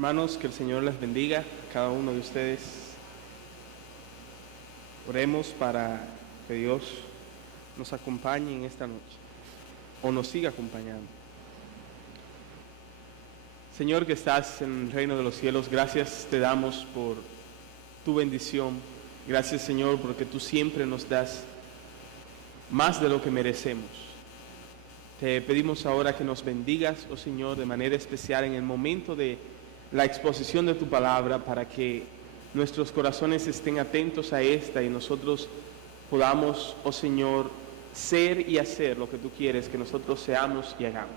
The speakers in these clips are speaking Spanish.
Hermanos, que el Señor les bendiga a cada uno de ustedes. Oremos para que Dios nos acompañe en esta noche, o nos siga acompañando. Señor, que estás en el reino de los cielos, gracias te damos por tu bendición. Gracias, Señor, porque tú siempre nos das más de lo que merecemos. Te pedimos ahora que nos bendigas, oh Señor, de manera especial en el momento de la exposición de tu palabra, para que nuestros corazones estén atentos a esta y nosotros podamos, oh Señor, ser y hacer lo que tú quieres que nosotros seamos y hagamos.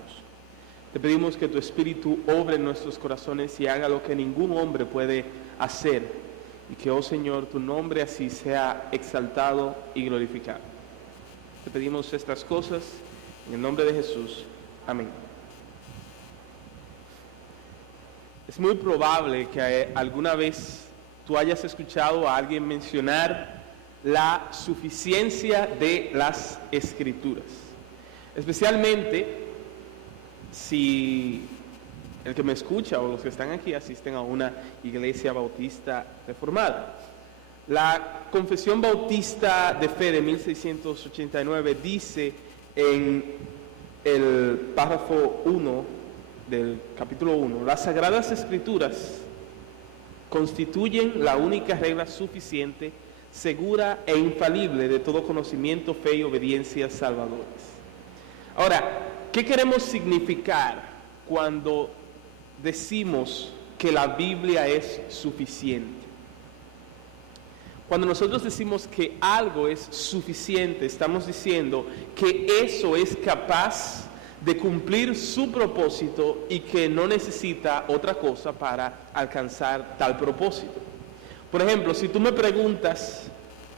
Te pedimos que tu Espíritu obre en nuestros corazones y haga lo que ningún hombre puede hacer, y que, oh Señor, tu nombre así sea exaltado y glorificado. Te pedimos estas cosas en el nombre de Jesús. Amén. Es muy probable que alguna vez tú hayas escuchado a alguien mencionar la suficiencia de las Escrituras. Especialmente si el que me escucha o los que están aquí asisten a una iglesia bautista reformada. La Confesión Bautista de Fe de 1689 dice en el párrafo 1 del capítulo 1, las Sagradas Escrituras constituyen la única regla suficiente, segura e infalible de todo conocimiento, fe y obediencia salvadores. Ahora, ¿qué queremos significar cuando decimos que la Biblia es suficiente? Cuando nosotros decimos que algo es suficiente, estamos diciendo que eso es capaz de cumplir su propósito y que no necesita otra cosa para alcanzar tal propósito. Por ejemplo, si tú me preguntas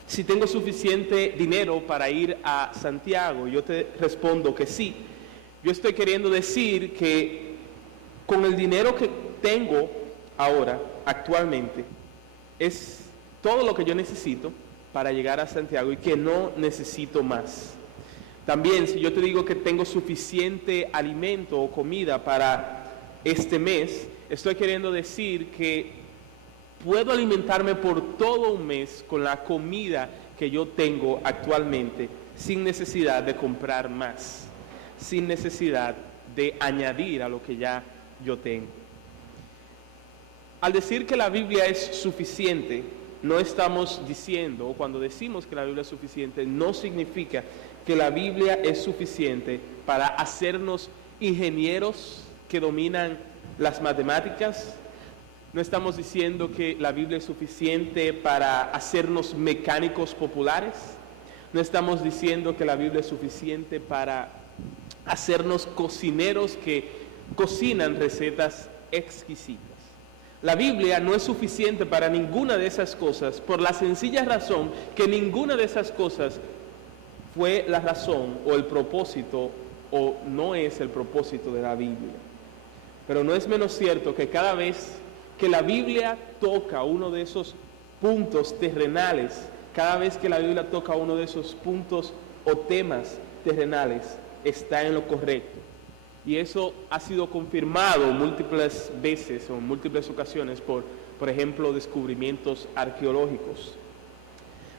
si tengo suficiente dinero para ir a Santiago, yo te respondo que sí. Yo estoy queriendo decir que con el dinero que tengo ahora, actualmente, es todo lo que yo necesito para llegar a Santiago y que no necesito más. También, si yo te digo que tengo suficiente alimento o comida para este mes, estoy queriendo decir que puedo alimentarme por todo un mes con la comida que yo tengo actualmente, sin necesidad de comprar más, sin necesidad de añadir a lo que ya yo tengo. Al decir que la Biblia es suficiente, no estamos diciendo, o cuando decimos que la Biblia es suficiente, no significa que la Biblia es suficiente para hacernos ingenieros que dominan las matemáticas. No estamos diciendo que la Biblia es suficiente para hacernos mecánicos populares. No estamos diciendo que la Biblia es suficiente para hacernos cocineros que cocinan recetas exquisitas. La Biblia no es suficiente para ninguna de esas cosas, por la sencilla razón que ninguna de esas cosas fue la razón o el propósito, o no es el propósito de la Biblia. Pero no es menos cierto que cada vez que la Biblia toca uno de esos puntos terrenales, cada vez que la Biblia toca uno de esos puntos o temas terrenales, está en lo correcto. Y eso ha sido confirmado múltiples veces o en múltiples ocasiones por ejemplo, descubrimientos arqueológicos.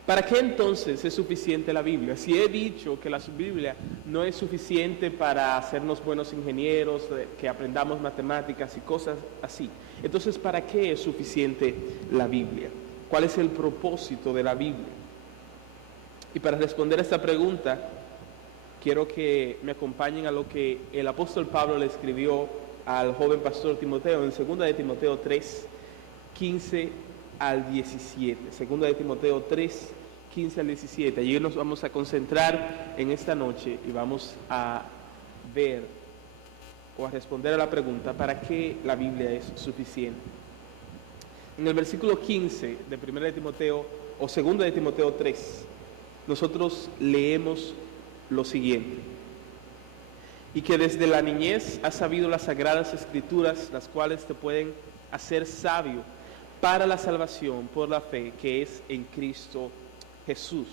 ¿Para qué entonces es suficiente la Biblia? Si he dicho que la Biblia no es suficiente para hacernos buenos ingenieros, que aprendamos matemáticas y cosas así, entonces ¿para qué es suficiente la Biblia? ¿Cuál es el propósito de la Biblia? Y para responder a esta pregunta, quiero que me acompañen a lo que el apóstol Pablo le escribió al joven pastor Timoteo en 2 de Timoteo 3, 15 al 17. 2 de Timoteo 3, 15 al 17. Allí nos vamos a concentrar en esta noche y vamos a ver o a responder a la pregunta, ¿para qué la Biblia es suficiente? En el versículo 15 de 1 de Timoteo o 2 de Timoteo 3, nosotros leemos lo siguiente: y que desde la niñez has sabido las sagradas escrituras, las cuales te pueden hacer sabio para la salvación por la fe que es en Cristo Jesús.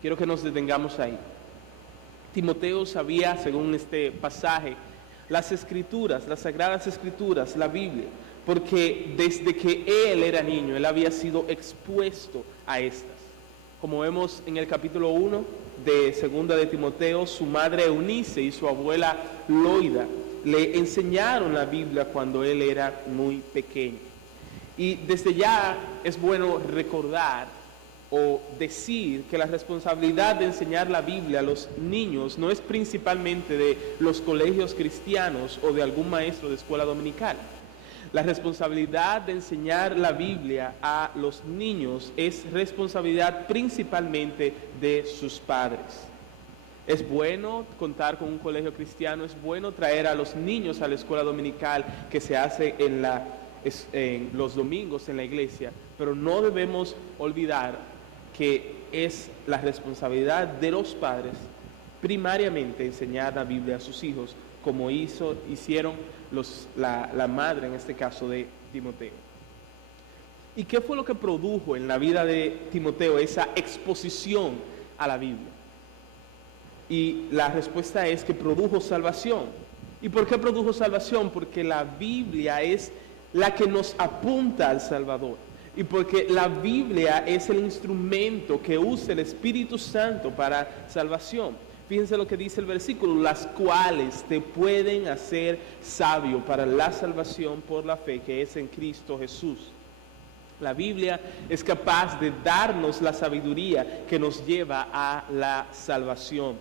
Quiero que nos detengamos ahí. Timoteo sabía, según este pasaje, las escrituras, las sagradas escrituras, la Biblia, porque desde que él era niño, él había sido expuesto a estas. Como vemos en el capítulo 1 de Segunda de Timoteo, su madre Eunice y su abuela Loida le enseñaron la Biblia cuando él era muy pequeño. Y desde ya es bueno recordar o decir que la responsabilidad de enseñar la Biblia a los niños no es principalmente de los colegios cristianos o de algún maestro de escuela dominical. La responsabilidad de enseñar la Biblia a los niños es responsabilidad principalmente de sus padres. Es bueno contar con un colegio cristiano, es bueno traer a los niños a la escuela dominical que se hace en los domingos en la iglesia, pero no debemos olvidar que es la responsabilidad de los padres primariamente enseñar la Biblia a sus hijos, como hicieron la madre en este caso de Timoteo. ¿Y qué fue lo que produjo en la vida de Timoteo esa exposición a la Biblia? Y la respuesta es que produjo salvación. ¿Y por qué produjo salvación? Porque la Biblia es la que nos apunta al Salvador. Y porque la Biblia es el instrumento que usa el Espíritu Santo para salvación. Fíjense lo que dice el versículo: las cuales te pueden hacer sabio para la salvación por la fe que es en Cristo Jesús. La Biblia es capaz de darnos la sabiduría que nos lleva a la salvación.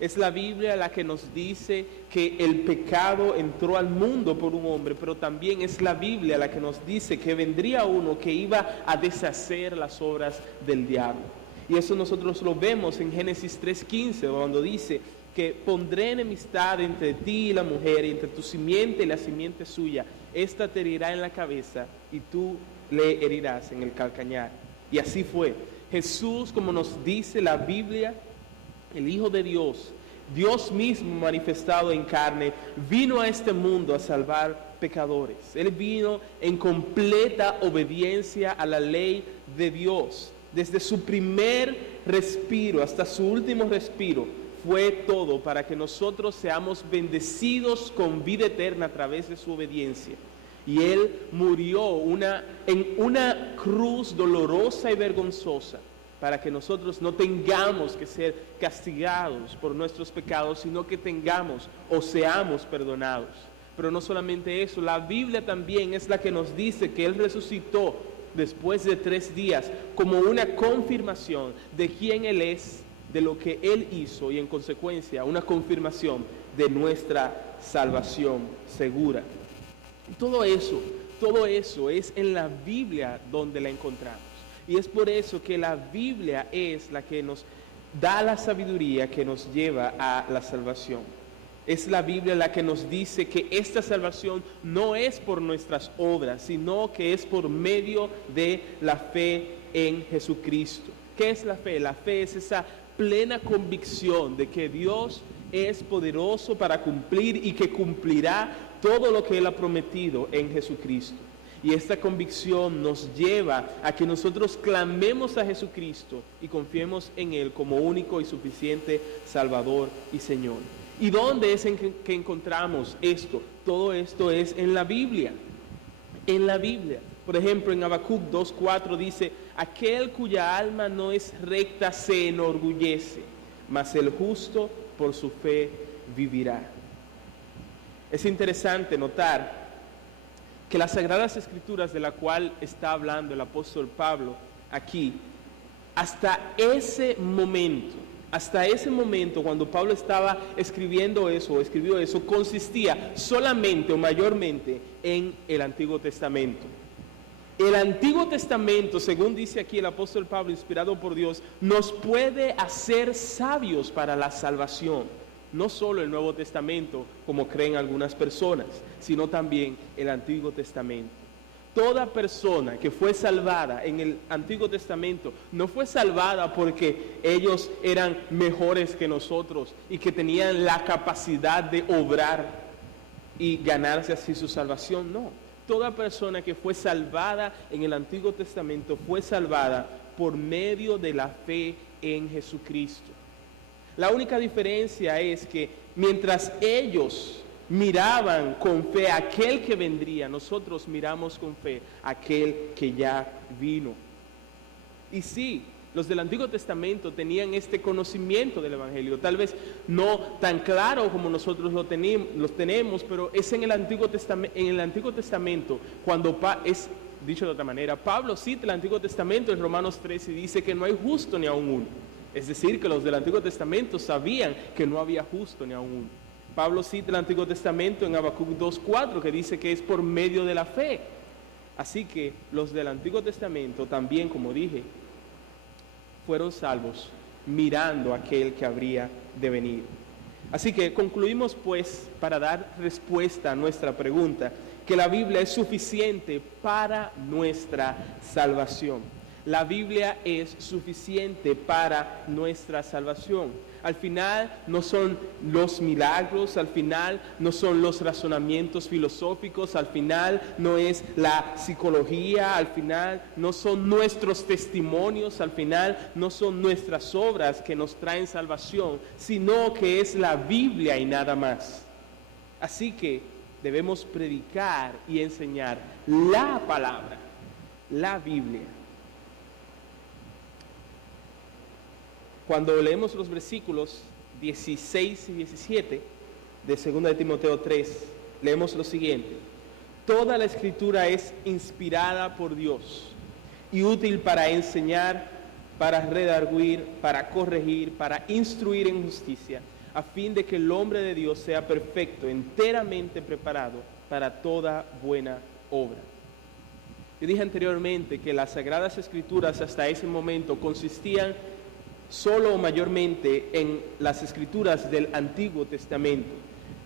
Es la Biblia la que nos dice que el pecado entró al mundo por un hombre, pero también es la Biblia la que nos dice que vendría uno que iba a deshacer las obras del diablo. Y eso nosotros lo vemos en Génesis 3:15, cuando dice que pondré enemistad entre ti y la mujer, y entre tu simiente y la simiente suya. Esta te herirá en la cabeza y tú le herirás en el calcañar. Y así fue. Jesús, como nos dice la Biblia, el Hijo de Dios, Dios mismo manifestado en carne, vino a este mundo a salvar pecadores. Él vino en completa obediencia a la ley de Dios. Desde su primer respiro hasta su último respiro, fue todo para que nosotros seamos bendecidos con vida eterna a través de su obediencia. Y Él murió en una cruz dolorosa y vergonzosa, para que nosotros no tengamos que ser castigados por nuestros pecados, sino que tengamos o seamos perdonados. Pero no solamente eso, la Biblia también es la que nos dice que Él resucitó después de 3 días como una confirmación de quién Él es, de lo que Él hizo, y en consecuencia una confirmación de nuestra salvación segura. Todo eso es en la Biblia donde la encontramos. Y es por eso que la Biblia es la que nos da la sabiduría que nos lleva a la salvación. Es la Biblia la que nos dice que esta salvación no es por nuestras obras, sino que es por medio de la fe en Jesucristo. ¿Qué es la fe? La fe es esa plena convicción de que Dios es poderoso para cumplir y que cumplirá todo lo que Él ha prometido en Jesucristo. Y esta convicción nos lleva a que nosotros clamemos a Jesucristo y confiemos en Él como único y suficiente Salvador y Señor. ¿Y dónde es en que encontramos esto? Todo esto es en la Biblia. En la Biblia. Por ejemplo, en Habacuc 2:4 dice: aquel cuya alma no es recta se enorgullece, mas el justo por su fe vivirá. Es interesante notar que las Sagradas Escrituras, de la cual está hablando el apóstol Pablo aquí, hasta ese momento cuando Pablo estaba escribió eso, consistía solamente o mayormente en el Antiguo Testamento. El Antiguo Testamento, según dice aquí el apóstol Pablo, inspirado por Dios, nos puede hacer sabios para la salvación. No solo el Nuevo Testamento, como creen algunas personas, sino también el Antiguo Testamento. Toda persona que fue salvada en el Antiguo Testamento no fue salvada porque ellos eran mejores que nosotros y que tenían la capacidad de obrar y ganarse así su salvación. No, toda persona que fue salvada en el Antiguo Testamento fue salvada por medio de la fe en Jesucristo. La única diferencia es que mientras ellos miraban con fe a aquel que vendría, nosotros miramos con fe a aquel que ya vino. Y sí, los del Antiguo Testamento tenían este conocimiento del Evangelio, tal vez no tan claro como nosotros los tenemos, pero es en el Antiguo Testamento cuando es dicho de otra manera. Pablo cita el Antiguo Testamento en Romanos 3 y dice que no hay justo ni aun uno. Es decir, que los del Antiguo Testamento sabían que no había justo ni aun uno. Pablo cita el Antiguo Testamento en Habacuc 2:4 que dice que es por medio de la fe. Así que los del Antiguo Testamento también, como dije, fueron salvos mirando a aquel que habría de venir. Así que concluimos pues, para dar respuesta a nuestra pregunta, que la Biblia es suficiente para nuestra salvación. La Biblia es suficiente para nuestra salvación. Al final no son los milagros, al final no son los razonamientos filosóficos, al final no es la psicología, al final no son nuestros testimonios, al final no son nuestras obras que nos traen salvación, sino que es la Biblia y nada más. Así que debemos predicar y enseñar la palabra, la Biblia. Cuando leemos los versículos 16 y 17 de 2 de Timoteo 3, leemos lo siguiente: toda la escritura es inspirada por Dios y útil para enseñar, para redarguir, para corregir, para instruir en justicia, a fin de que el hombre de Dios sea perfecto, enteramente preparado para toda buena obra. Yo dije anteriormente que las Sagradas Escrituras hasta ese momento consistían solo o mayormente en las escrituras del Antiguo Testamento,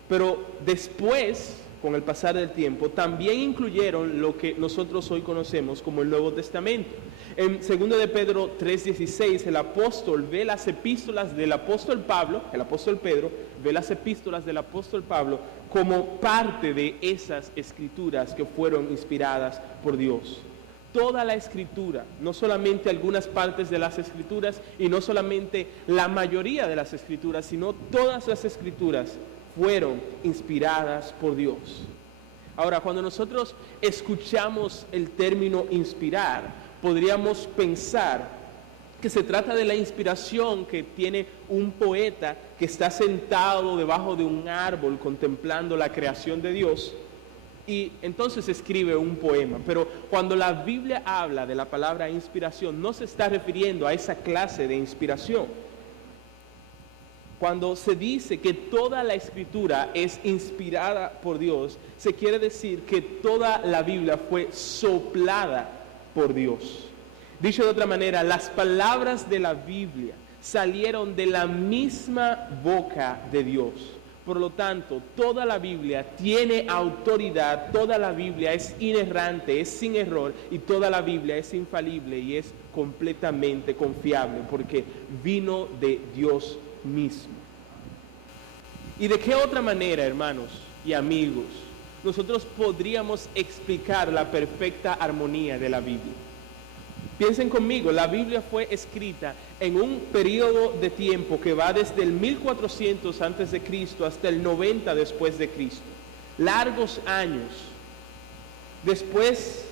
pero después, con el pasar del tiempo, también incluyeron lo que nosotros hoy conocemos como el Nuevo Testamento. En 2 de Pedro 3:16, el apóstol ve las epístolas del apóstol Pablo, el apóstol Pedro ve las epístolas del apóstol Pablo como parte de esas escrituras que fueron inspiradas por Dios. Toda la escritura, no solamente algunas partes de las escrituras y no solamente la mayoría de las escrituras, sino todas las escrituras fueron inspiradas por Dios. Ahora, cuando nosotros escuchamos el término inspirar, podríamos pensar que se trata de la inspiración que tiene un poeta que está sentado debajo de un árbol contemplando la creación de Dios y entonces escribe un poema. Pero cuando la Biblia habla de la palabra inspiración, no se está refiriendo a esa clase de inspiración. Cuando se dice que toda la escritura es inspirada por Dios, se quiere decir que toda la Biblia fue soplada por Dios. Dicho de otra manera, las palabras de la Biblia salieron de la misma boca de Dios. Por lo tanto, toda la Biblia tiene autoridad, toda la Biblia es inerrante, es sin error, y toda la Biblia es infalible y es completamente confiable, porque vino de Dios mismo. ¿Y de qué otra manera, hermanos y amigos, nosotros podríamos explicar la perfecta armonía de la Biblia? Piensen conmigo, la Biblia fue escrita en un periodo de tiempo que va desde el 1400 antes de Cristo hasta el 90 después de Cristo. Largos años. Después,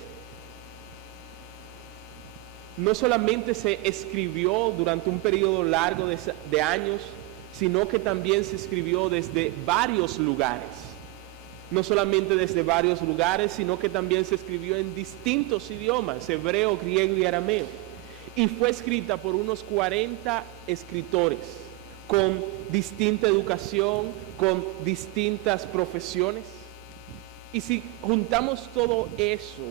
no solamente se escribió durante un periodo largo de años, sino que también se escribió desde varios lugares. No solamente desde varios lugares, sino que también se escribió en distintos idiomas, hebreo, griego y arameo. Y fue escrita por unos 40 escritores, con distinta educación, con distintas profesiones. Y si juntamos todo eso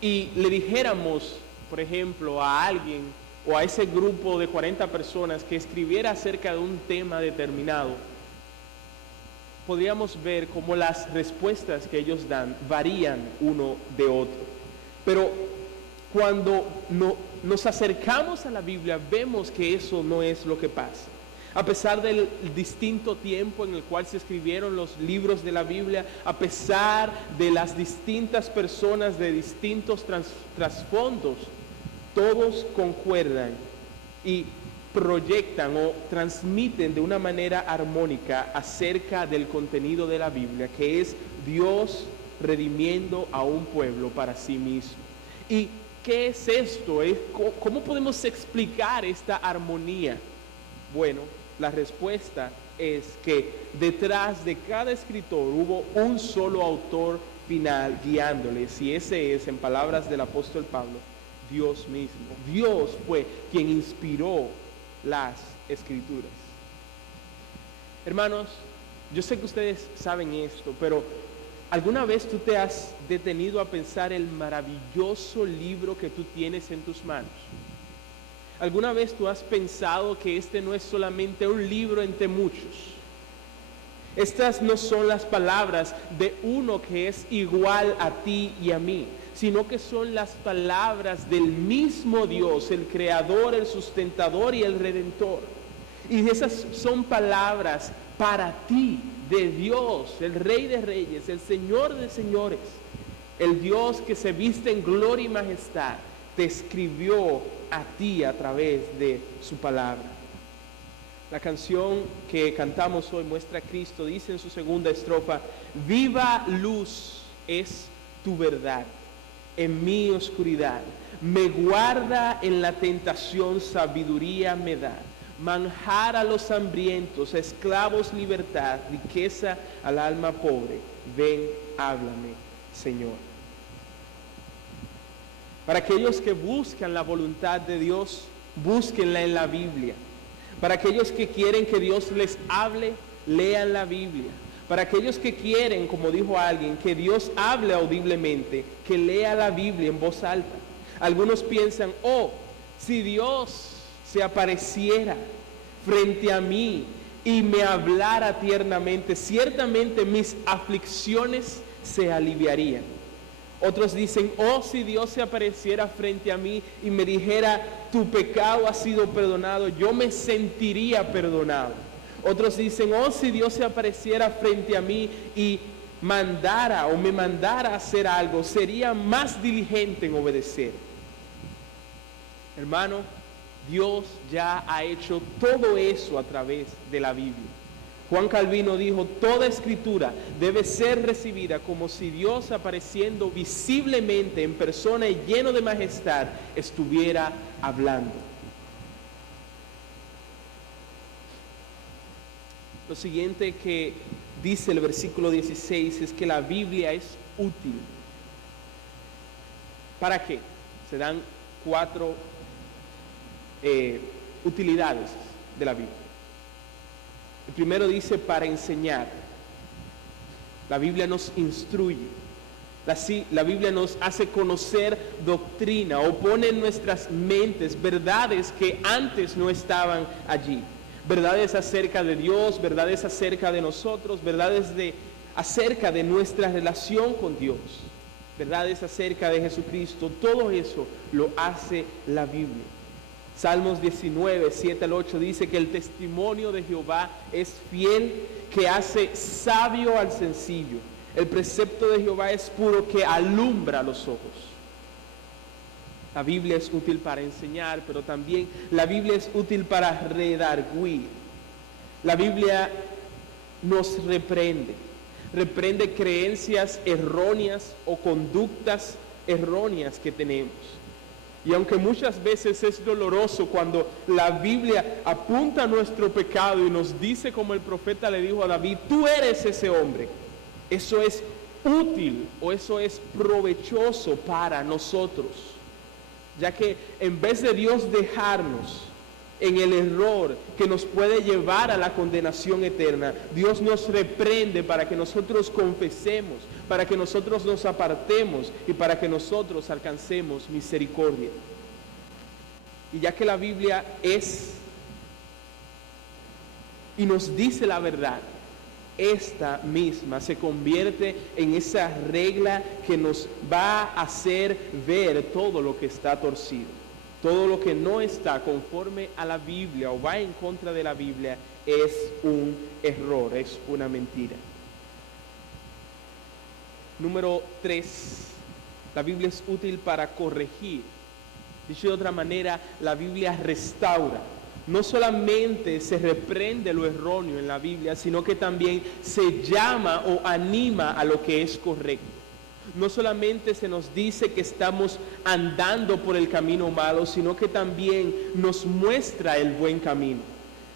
y le dijéramos, por ejemplo, a alguien o a ese grupo de 40 personas que escribiera acerca de un tema determinado, podríamos ver cómo las respuestas que ellos dan varían uno de otro. Pero cuando nos acercamos a la Biblia, vemos que eso no es lo que pasa. A pesar del distinto tiempo en el cual se escribieron los libros de la Biblia, a pesar de las distintas personas de distintos trasfondos, todos concuerdan y proyectan o transmiten de una manera armónica acerca del contenido de la Biblia, que es Dios redimiendo a un pueblo para sí mismo. ¿Y qué es esto? ¿Cómo podemos explicar esta armonía? Bueno, la respuesta es que detrás de cada escritor hubo un solo autor final guiándoles, y ese es, en palabras del apóstol Pablo, Dios mismo. Dios fue quien inspiró las escrituras. Hermanos, yo sé que ustedes saben esto, pero ¿alguna vez tú te has detenido a pensar el maravilloso libro que tú tienes en tus manos? ¿Alguna vez tú has pensado que este no es solamente un libro entre muchos? Estas no son las palabras de uno que es igual a ti y a mí, sino que son las palabras del mismo Dios, el Creador, el Sustentador y el Redentor. Y esas son palabras para ti, de Dios, el Rey de Reyes, el Señor de Señores, el Dios que se viste en gloria y majestad, te escribió a ti a través de su palabra. La canción que cantamos hoy, Muestra a Cristo, dice en su segunda estrofa: viva luz es tu verdad en mi oscuridad, me guarda en la tentación, sabiduría me da, manjar a los hambrientos, esclavos libertad, riqueza al alma pobre, ven, háblame, Señor. Para aquellos que buscan la voluntad de Dios, búsquenla en la Biblia. Para aquellos que quieren que Dios les hable, lean la Biblia. Para aquellos que quieren, como dijo alguien, que Dios hable audiblemente, que lea la Biblia en voz alta. Algunos piensan, si Dios se apareciera frente a mí y me hablara tiernamente, ciertamente mis aflicciones se aliviarían. Otros dicen, si Dios se apareciera frente a mí y me dijera, tu pecado ha sido perdonado, yo me sentiría perdonado. Otros dicen, si Dios se apareciera frente a mí y me mandara a hacer algo, sería más diligente en obedecer. Hermano, Dios ya ha hecho todo eso a través de la Biblia. Juan Calvino dijo, toda escritura debe ser recibida como si Dios, apareciendo visiblemente en persona y lleno de majestad, estuviera hablando. Lo siguiente que dice el versículo 16 es que la Biblia es útil. ¿Para qué? Se dan 4 utilidades de la Biblia. El primero dice para enseñar. La Biblia nos instruye. La Biblia nos hace conocer doctrina o pone en nuestras mentes verdades que antes no estaban allí. Verdades acerca de Dios, verdades acerca de nosotros, verdades acerca de nuestra relación con Dios, verdades acerca de Jesucristo. Todo eso lo hace la Biblia. Salmos 19, 7 al 8 dice que el testimonio de Jehová es fiel, que hace sabio al sencillo. El precepto de Jehová es puro, que alumbra los ojos. La Biblia es útil para enseñar, pero también la Biblia es útil para redarguir. La Biblia nos reprende creencias erróneas o conductas erróneas que tenemos. Y aunque muchas veces es doloroso cuando la Biblia apunta a nuestro pecado y nos dice, como el profeta le dijo a David, tú eres ese hombre, eso es útil o eso es provechoso para nosotros, ya que en vez de Dios dejarnos en el error que nos puede llevar a la condenación eterna, Dios nos reprende para que nosotros confesemos, para que nosotros nos apartemos y para que nosotros alcancemos misericordia. Y ya que la Biblia es y nos dice la verdad, esta misma se convierte en esa regla que nos va a hacer ver todo lo que está torcido. Todo lo que no está conforme a la Biblia o va en contra de la Biblia es un error, es una mentira. Número 3, la Biblia es útil para corregir. Dicho de otra manera, la Biblia restaura. no solamente se reprende lo erróneo en la Biblia, sino que también se llama o anima a lo que es correcto. No solamente se nos dice que estamos andando por el camino malo, sino que también nos muestra el buen camino.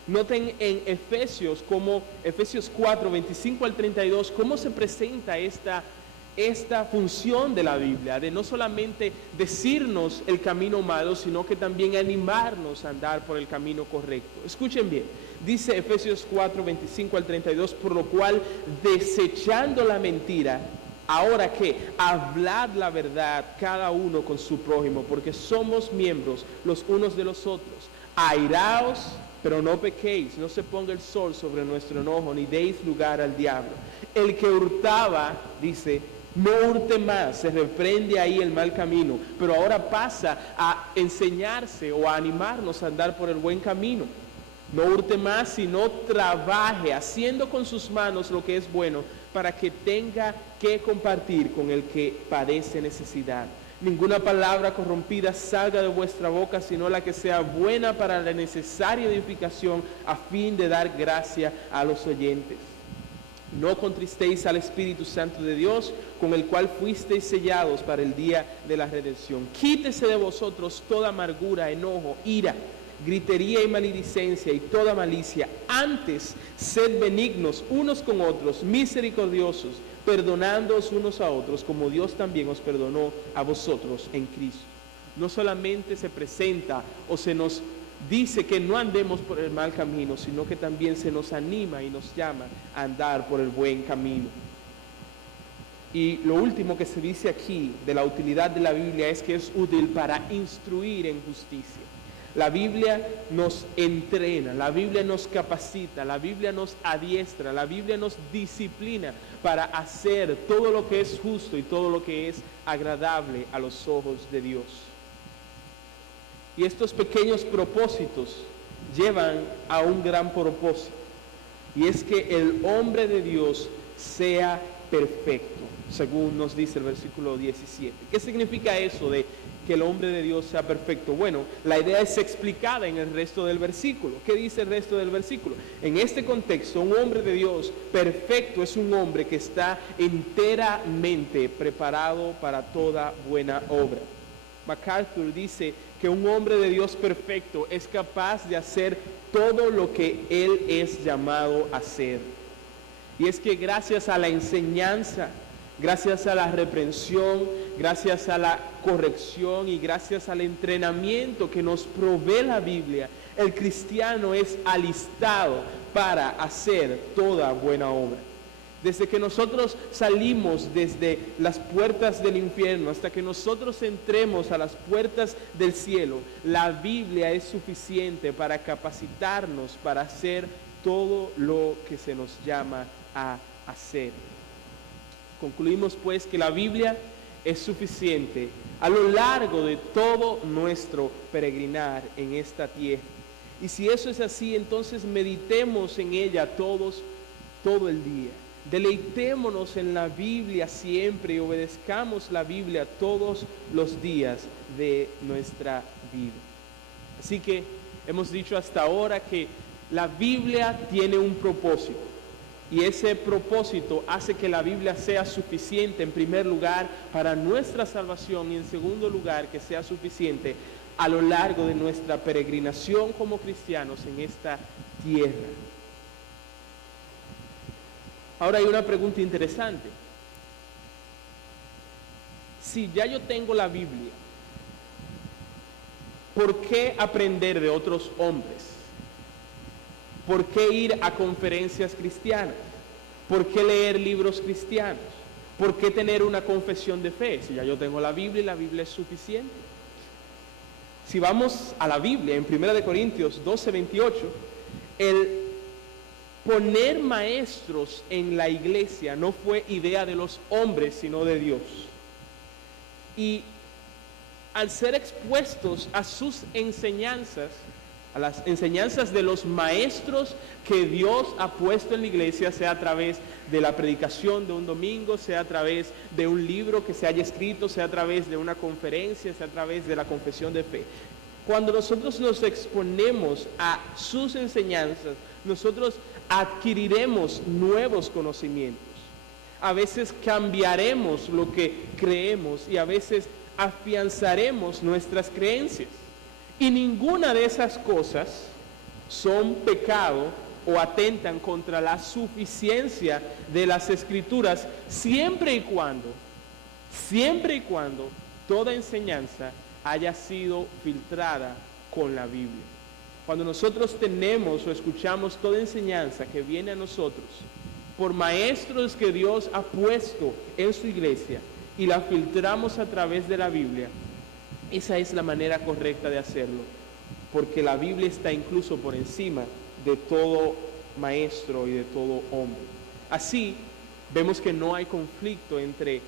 Noten en Efesios 4, 25 al 32, cómo se presenta esta función de la Biblia, de no solamente decirnos el camino malo, sino que también animarnos a andar por el camino correcto. Escuchen bien, dice Efesios 4, 25 al 32, por lo cual, desechando la mentira, ahora que hablad la verdad cada uno con su prójimo, porque somos miembros los unos de los otros. Airaos, pero no pequéis, no se ponga el sol sobre nuestro enojo, ni deis lugar al diablo. El que hurtaba, dice, no hurte más, se reprende ahí el mal camino, pero ahora pasa a enseñarse o a animarnos a andar por el buen camino. No hurte más, sino trabaje, haciendo con sus manos lo que es bueno, para que tenga que compartir con el que padece necesidad. Ninguna palabra corrompida salga de vuestra boca, sino la que sea buena para la necesaria edificación, a fin de dar gracia a los oyentes. No contristéis al Espíritu Santo de Dios, con el cual fuisteis sellados para el día de la redención. Quítese de vosotros toda amargura, enojo, ira, gritería y maledicencia y toda malicia. Antes, sed benignos unos con otros, misericordiosos, perdonándoos unos a otros, como Dios también os perdonó a vosotros en Cristo. No solamente se presenta o se nos dice que no andemos por el mal camino, sino que también se nos anima y nos llama a andar por el buen camino. Y lo último que se dice aquí de la utilidad de la Biblia es que es útil para instruir en justicia. La Biblia nos entrena, la Biblia nos capacita, la Biblia nos adiestra, la Biblia nos disciplina para hacer todo lo que es justo y todo lo que es agradable a los ojos de Dios. Y estos pequeños propósitos llevan a un gran propósito, y es que el hombre de Dios sea perfecto, según nos dice el versículo 17. ¿Qué significa eso de que el hombre de Dios sea perfecto? Bueno, la idea es explicada en el resto del versículo. ¿Qué dice el resto del versículo? En este contexto, un hombre de Dios perfecto es un hombre que está enteramente preparado para toda buena obra. MacArthur dice que un hombre de Dios perfecto es capaz de hacer todo lo que él es llamado a hacer. Y es que gracias a la enseñanza, gracias a la reprensión, gracias a la corrección y gracias al entrenamiento que nos provee la Biblia, el cristiano es alistado para hacer toda buena obra. Desde que nosotros salimos desde las puertas del infierno hasta que nosotros entremos a las puertas del cielo, la Biblia es suficiente para capacitarnos para hacer todo lo que se nos llama a hacer. Concluimos pues que la Biblia es suficiente a lo largo de todo nuestro peregrinar en esta tierra. Y si eso es así, entonces meditemos en ella todo el día. Deleitémonos en la Biblia siempre y obedezcamos la Biblia todos los días de nuestra vida. Así que hemos dicho hasta ahora que la Biblia tiene un propósito. Y ese propósito hace que la Biblia sea suficiente, en primer lugar, para nuestra salvación, y en segundo lugar, que sea suficiente a lo largo de nuestra peregrinación como cristianos en esta tierra. Ahora hay una pregunta interesante. Si ya yo tengo la Biblia, ¿por qué aprender de otros hombres? ¿Por qué ir a conferencias cristianas? ¿Por qué leer libros cristianos? ¿Por qué tener una confesión de fe? Si ya yo tengo la Biblia y la Biblia es suficiente. Si vamos a la Biblia, en 1 Corintios 12, 28, el poner maestros en la iglesia no fue idea de los hombres, sino de Dios. Y al ser expuestos a sus enseñanzas, a las enseñanzas de los maestros que Dios ha puesto en la iglesia, sea a través de la predicación de un domingo, sea a través de un libro que se haya escrito, sea a través de una conferencia, sea a través de la confesión de fe. Cuando nosotros nos exponemos a sus enseñanzas, nosotros adquiriremos nuevos conocimientos. A veces cambiaremos lo que creemos y a veces afianzaremos nuestras creencias. Y ninguna de esas cosas son pecado o atentan contra la suficiencia de las Escrituras, siempre y cuando toda enseñanza haya sido filtrada con la Biblia. Cuando nosotros tenemos o escuchamos toda enseñanza que viene a nosotros por maestros que Dios ha puesto en su iglesia y la filtramos a través de la Biblia, esa es la manera correcta de hacerlo, porque la Biblia está incluso por encima de todo maestro y de todo hombre. Así, vemos que no hay conflicto entre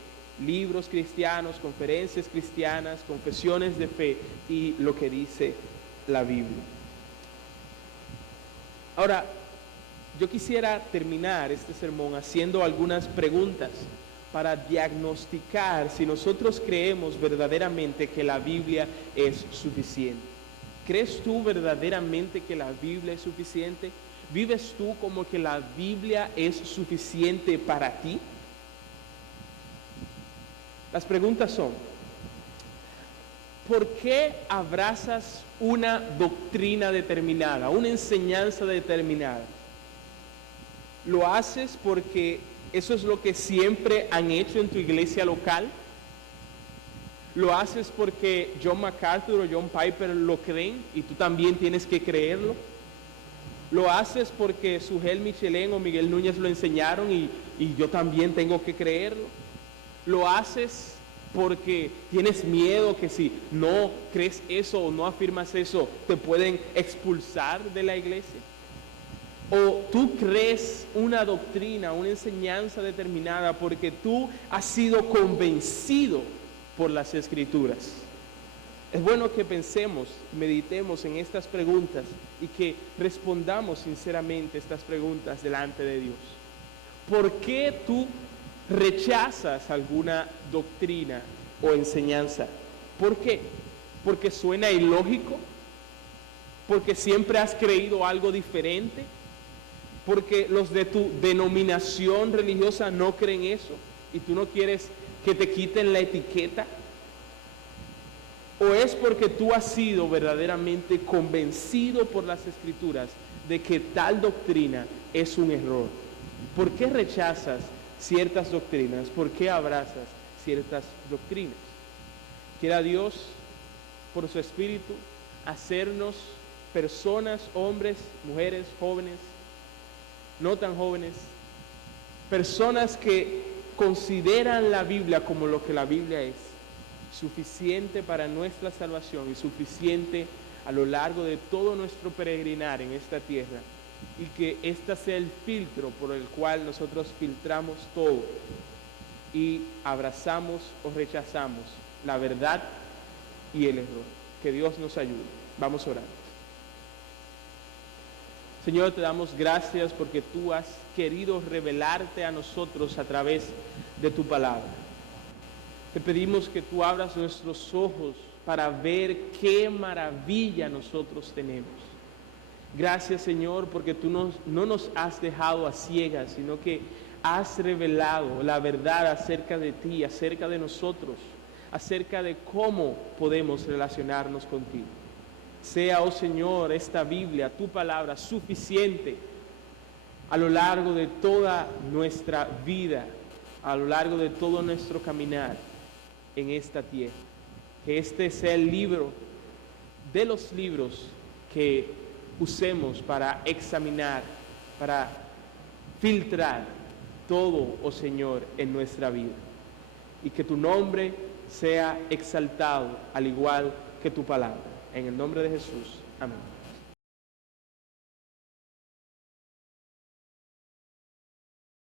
libros cristianos, conferencias cristianas, confesiones de fe y lo que dice la Biblia. Ahora, yo quisiera terminar este sermón haciendo algunas preguntas para diagnosticar si nosotros creemos verdaderamente que la Biblia es suficiente. ¿Crees tú verdaderamente que la Biblia es suficiente? ¿Vives tú como que la Biblia es suficiente para ti? Las preguntas son: ¿por qué abrazas una doctrina determinada, una enseñanza determinada? ¿Lo haces porque eso es lo que siempre han hecho en tu iglesia local? ¿Lo haces porque John MacArthur o John Piper lo creen y tú también tienes que creerlo? ¿Lo haces porque Sujel Michelén o Miguel Núñez lo enseñaron y yo también tengo que creerlo? ¿Lo haces porque tienes miedo que si no crees eso o no afirmas eso, te pueden expulsar de la iglesia? ¿O tú crees una doctrina, una enseñanza determinada porque tú has sido convencido por las Escrituras? Es bueno que pensemos, meditemos en estas preguntas y que respondamos sinceramente estas preguntas delante de Dios. ¿Por qué tú rechazas alguna doctrina o enseñanza? ¿Por qué? ¿Porque suena ilógico? ¿Porque siempre has creído algo diferente? ¿Porque los de tu denominación religiosa no creen eso y tú no quieres que te quiten la etiqueta? ¿O es porque tú has sido verdaderamente convencido por las Escrituras de que tal doctrina es un error? ¿Por qué rechazas ciertas doctrinas? ¿Por qué abrazas ciertas doctrinas? Quiera Dios, por su Espíritu, hacernos personas, hombres, mujeres, jóvenes, no tan jóvenes, personas que consideran la Biblia como lo que la Biblia es, suficiente para nuestra salvación y suficiente a lo largo de todo nuestro peregrinar en esta tierra, y que ésta sea el filtro por el cual nosotros filtramos todo y abrazamos o rechazamos la verdad y el error. Que Dios nos ayude. Vamos a orar. Señor, te damos gracias porque tú has querido revelarte a nosotros a través de tu palabra. Te pedimos que tú abras nuestros ojos para ver qué maravilla nosotros tenemos. Gracias, Señor, porque tú no nos has dejado a ciegas, sino que has revelado la verdad acerca de ti, acerca de nosotros, acerca de cómo podemos relacionarnos contigo. Sea, oh Señor, esta Biblia, tu palabra, suficiente a lo largo de toda nuestra vida, a lo largo de todo nuestro caminar en esta tierra. Que este sea el libro de los libros que usemos para examinar, para filtrar todo, oh Señor, en nuestra vida. Y que tu nombre sea exaltado al igual que tu palabra. En el nombre de Jesús. Amén.